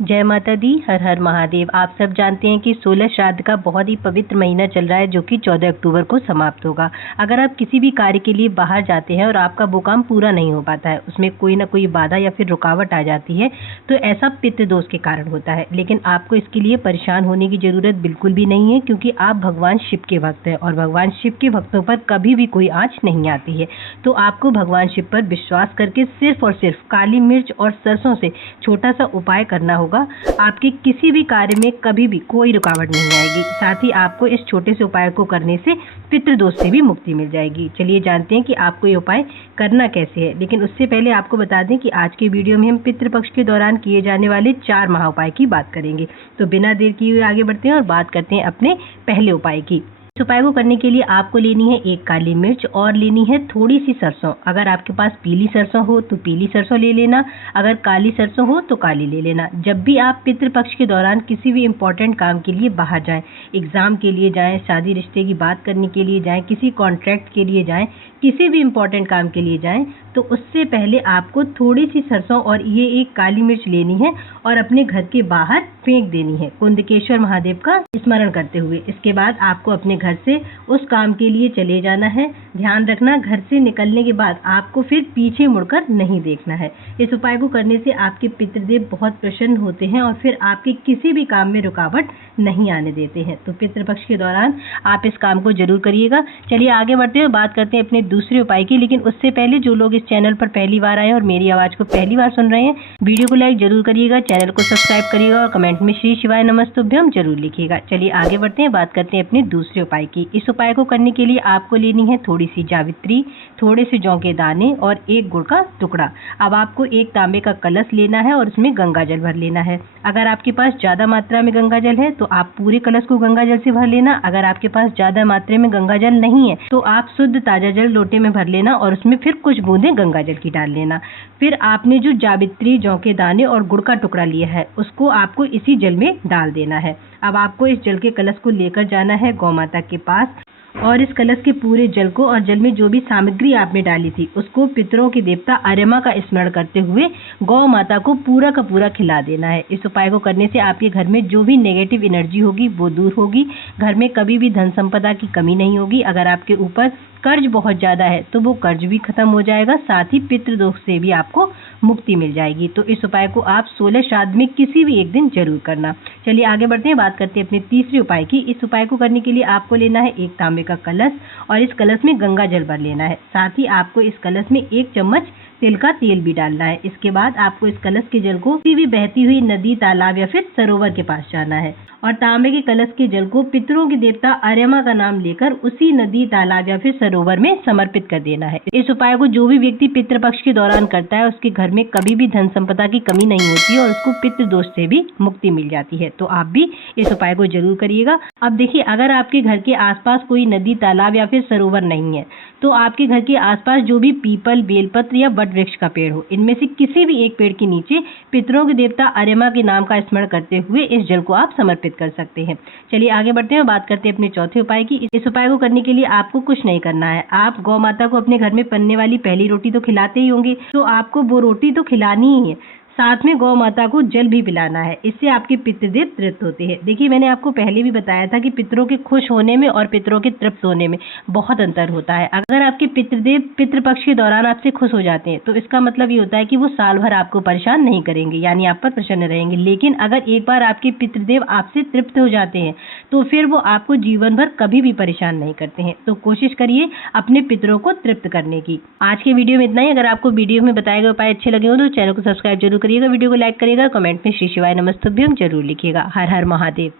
जय माता दी। हर हर महादेव। आप सब जानते हैं कि 16 श्राद्ध का बहुत ही पवित्र महीना चल रहा है जो कि 14 अक्टूबर को समाप्त होगा। अगर आप किसी भी कार्य के लिए बाहर जाते हैं और आपका वो काम पूरा नहीं हो पाता है, उसमें कोई ना कोई बाधा या फिर रुकावट आ जाती है, तो ऐसा पितृदोष के कारण होता है। लेकिन आपको इसके लिए परेशान होने की जरूरत बिल्कुल भी नहीं है, क्योंकि आप भगवान शिव के भक्त हैं और भगवान शिव के भक्तों पर कभी भी कोई आँच नहीं आती है। तो आपको भगवान शिव पर विश्वास करके सिर्फ और सिर्फ काली मिर्च और सरसों से छोटा सा उपाय करना होगा। आपके किसी भी कार्य में कभी भी कोई रुकावट नहीं आएगी। साथ ही आपको इस छोटे से उपाय को करने से पितृदोष से भी मुक्ति मिल जाएगी। चलिए जानते हैं कि आपको ये उपाय करना कैसे है। लेकिन उससे पहले आपको बता दें कि आज के वीडियो में हम पितृपक्ष के दौरान किए जाने वाले 4 महा उपाय की बात करेंगे। तो बिना देर किए हुए आगे बढ़ते हैं और बात करते हैं अपने पहले उपाय की। इस उपाय को करने के लिए आपको लेनी है 1 काली मिर्च और लेनी है थोड़ी सी सरसों। अगर आपके पास पीली सरसों हो तो पीली सरसों ले लेना, अगर काली सरसों हो तो काली ले लेना। जब भी आप पितृपक्ष के दौरान किसी भी इम्पोर्टेंट काम के लिए बाहर जाएं, एग्जाम के लिए जाएं, शादी रिश्ते की बात करने के लिए जाएं, किसी कॉन्ट्रैक्ट के लिए जाएं, किसी भी इम्पोर्टेंट काम के लिए जाएं, तो उससे पहले आपको थोड़ी सी सरसों और ये 1 काली मिर्च लेनी है और अपने घर के बाहर फेंक देनी है, कुंदकेश्वर महादेव का स्मरण करते हुए। इसके बाद आपको अपने घर से उस काम के लिए चले जाना है। ध्यान रखना, घर से निकलने के बाद आपको फिर पीछे मुड़कर नहीं देखना है। इस उपाय को करने से आपके पितृदेव बहुत प्रसन्न होते हैं और फिर आपके किसी भी काम में रुकावट नहीं आने देते हैं। तो पितृपक्ष के दौरान आप इस काम को जरूर करिएगा। चलिए आगे बढ़ते हैं, बात करते हैं अपने दूसरे उपाय की। लेकिन उससे पहले जो लोग इस चैनल पर पहली बार आए और मेरी आवाज को पहली बार सुन रहे हैं, वीडियो को लाइक जरूर करिएगा, चैनल को सब्सक्राइब करिएगा और कमेंट में श्री शिवाय नमस्तुभ्यम जरूर लिखिएगा। चलिए आगे बढ़ते हैं, बात करते हैं अपने दूसरे उपाय की। इस उपाय को करने के लिए आपको लेनी है थोड़ी सी जावित्री, थोड़े से जौ के दाने और 1 गुड़ का टुकड़ा। अब आपको 1 तांबे का कलश लेना है और उसमें गंगा जल भर लेना है। अगर आपके पास ज्यादा मात्रा में गंगा जल है तो आप पूरे कलश को गंगा जल से भर लेना। अगर आपके पास ज्यादा मात्रा में गंगा जल नहीं है तो आप शुद्ध ताजा जल लोटे में भर लेना और उसमें फिर कुछ बूंदें गंगा जल की डाल लेना। फिर आपने जो जावित्री, जौ के दाने और गुड़ का टुकड़ा लिया है उसको आपको इसी जल में डाल देना है। अब आपको इस जल के कलश को लेकर जाना है गौ माता के पास और इस कलश के पूरे जल को और जल में जो भी सामग्री आपने डाली थी उसको पितरों के देवता अरमा का स्मरण करते हुए गौ माता को पूरा का पूरा खिला देना है। इस उपाय को करने से आपके घर में जो भी नेगेटिव एनर्जी होगी वो दूर होगी। घर में कभी भी धन संपदा की कमी नहीं होगी। अगर आपके ऊपर कर्ज बहुत ज्यादा है तो वो कर्ज भी खत्म हो जाएगा। साथ ही पितृदोष से भी आपको मुक्ति मिल जाएगी। तो इस उपाय को आप 16 श्राद्ध में किसी भी एक दिन जरूर करना। चलिए आगे बढ़ते हैं, बात करते हैं अपने तीसरे उपाय की। इस उपाय को करने के लिए आपको लेना है 1 तांबे का कलश और इस कलश में गंगा जल भर लेना है। साथ ही आपको इस कलश में 1 चम्मच तिल का तेल भी डालना है। इसके बाद आपको इस कलश के जल को किसी भी बहती हुई नदी, तालाब या फिर सरोवर के पास जाना है और तांबे के कलश के जल को पितरों के देवता अरमा का नाम लेकर उसी नदी, तालाब या फिर सरोवर में समर्पित कर देना है। इस उपाय को जो भी व्यक्ति पितृपक्ष के दौरान करता है उसके घर में कभी भी धन संपदा की कमी नहीं होती है और उसको पितृदोष से भी मुक्ति मिल जाती है। तो आप भी इस उपाय को जरूर करिएगा। अब देखिए, अगर आपके घर के आसपास कोई नदी, तालाब या फिर सरोवर नहीं है तो आपके घर के आसपास जो भी पीपल, बेलपत्र या वट वृक्ष का पेड़ हो, इनमें से किसी भी एक पेड़ के नीचे पितरों के देवता अरमा के नाम का स्मरण करते हुए इस जल को आप समर्पित कर सकते हैं। चलिए आगे बढ़ते हैं, बात करते हैं अपने चौथे उपाय की। इस उपाय को करने के लिए आपको कुछ नहीं करना है। आप गौ माता को अपने घर में बनने वाली पहली रोटी तो खिलाते ही होंगे, तो आपको वो रोटी तो खिलानी ही है, साथ में गौ माता को जल भी पिलाना है। इससे आपके पितृदेव तृप्त होते हैं। देखिए, मैंने आपको पहले भी बताया था कि पितरों के खुश होने में और पितरों के तृप्त होने में बहुत अंतर होता है। अगर आपके पितृदेव पितृपक्ष के दौरान आपसे खुश हो जाते हैं तो इसका मतलब ये होता है कि वो साल भर आपको परेशान नहीं करेंगे, यानी आप पर प्रसन्न रहेंगे। लेकिन अगर एक बार आपके पितृदेव आपसे तृप्त हो जाते हैं तो फिर वो आपको जीवन भर कभी भी परेशान नहीं करते हैं। तो कोशिश करिए अपने पितरों को तृप्त करने की। आज के वीडियो में इतना ही। अगर आपको वीडियो में बताए गए उपाय अच्छे लगे हो तो चैनल को सब्सक्राइब जरूर करिएगा, वीडियो को लाइक करिएगा, कमेंट में श्री शिवाय नमस्तुभ्यम जरूर लिखिएगा। हर हर महादेव।